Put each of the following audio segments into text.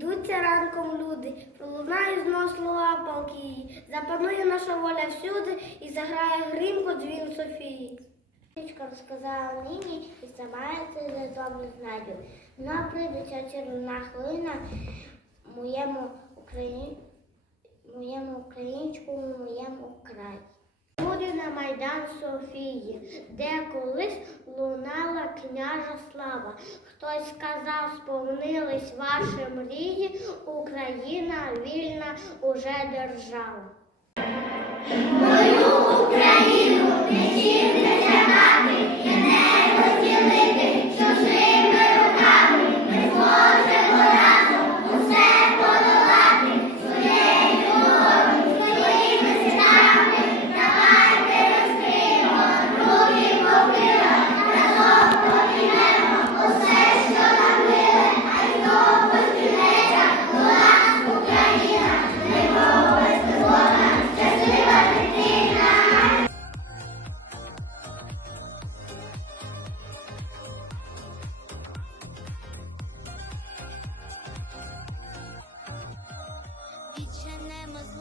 Зійдуться ранком люди, пролунає знов слова палки, запанує наша воля всюди і заграє гримко дзвін Софії. Річка розказала нині і сама я це добре знаю. Прийде ця чарівна хвилина моєму Україні, моєму українському, моєму краї. Майдан Софії, де колись лунала княжа слава. Хтось сказав, сповнились ваші мрії, Україна вільна уже держава.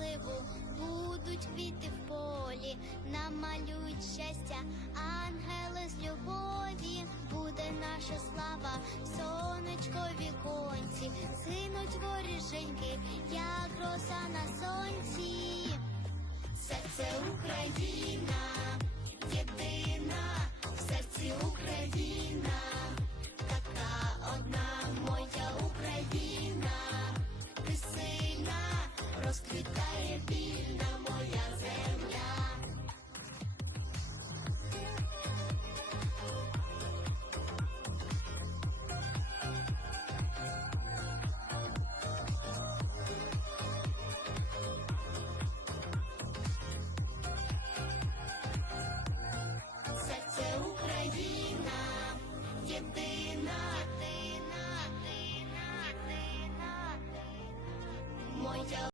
Відженемо будуть квіти в полі, намалюють щастя, ангели з любові, буде наша слава, сонечко віконці, згинуть воріженьки, як роса на сонці. розквітає вільна моя земля.